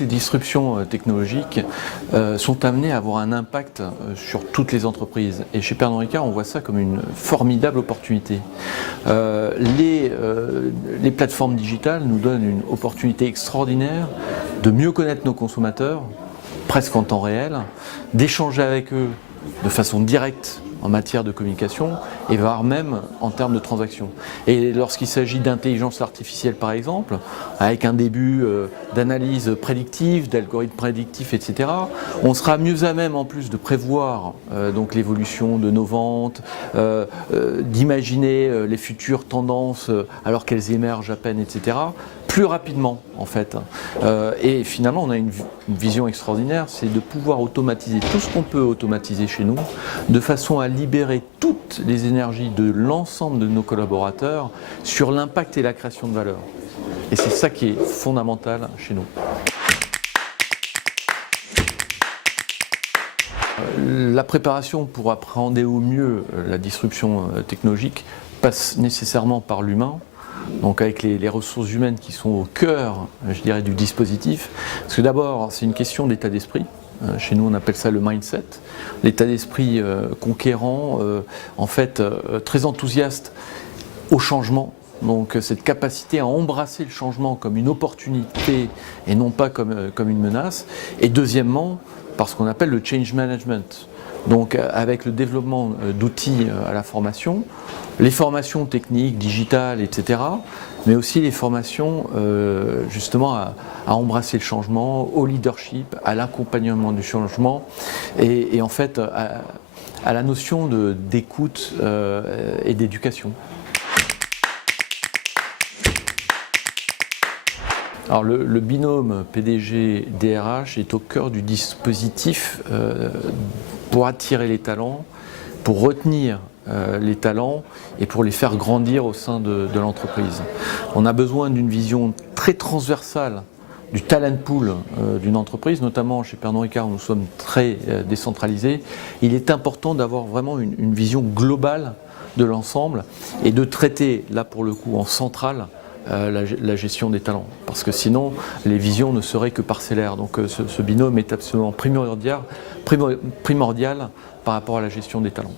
toutes les disruptions technologiques sont amenées à avoir un impact sur toutes les entreprises. Et chez Pernod Ricard, on voit ça comme une formidable opportunité. Les plateformes digitales nous donnent une opportunité extraordinaire de mieux connaître nos consommateurs, presque en temps réel, d'échanger avec eux de façon directe en matière de communication et voire même en termes de transactions. Et lorsqu'il s'agit d'intelligence artificielle par exemple, avec un début d'analyse prédictive, d'algorithmes prédictifs, etc., on sera mieux à même en plus de prévoir donc l'évolution de nos ventes, d'imaginer les futures tendances alors qu'elles émergent à peine, etc., plus rapidement en fait. Et finalement on a une vision extraordinaire, c'est de pouvoir automatiser tout ce qu'on peut automatiser chez nous, de façon à libérer toutes les énergies de l'ensemble de nos collaborateurs sur l'impact et la création de valeur. Et c'est ça qui est fondamental chez nous. La préparation pour appréhender au mieux la disruption technologique passe nécessairement par l'humain, donc avec les ressources humaines qui sont au cœur, je dirais, du dispositif. Parce que d'abord, c'est une question d'état d'esprit. Chez nous, on appelle ça le mindset, l'état d'esprit conquérant, en fait très enthousiaste au changement. Donc cette capacité à embrasser le changement comme une opportunité et non pas comme une menace. Et deuxièmement, par ce qu'on appelle le change management. Donc avec le développement d'outils à la formation, les formations techniques, digitales, etc., mais aussi les formations justement à embrasser le changement, au leadership, à l'accompagnement du changement et en fait à la notion d'écoute et d'éducation. Alors le binôme PDG-DRH est au cœur du dispositif pour attirer les talents, pour retenir les talents et pour les faire grandir au sein de l'entreprise. On a besoin d'une vision très transversale du talent pool d'une entreprise, notamment chez Pernod Ricard où nous sommes très décentralisés. Il est important d'avoir vraiment une vision globale de l'ensemble et de traiter, là pour le coup, en centrale, la gestion des talents, parce que sinon les visions ne seraient que parcellaires. Donc ce binôme est absolument primordial par rapport à la gestion des talents.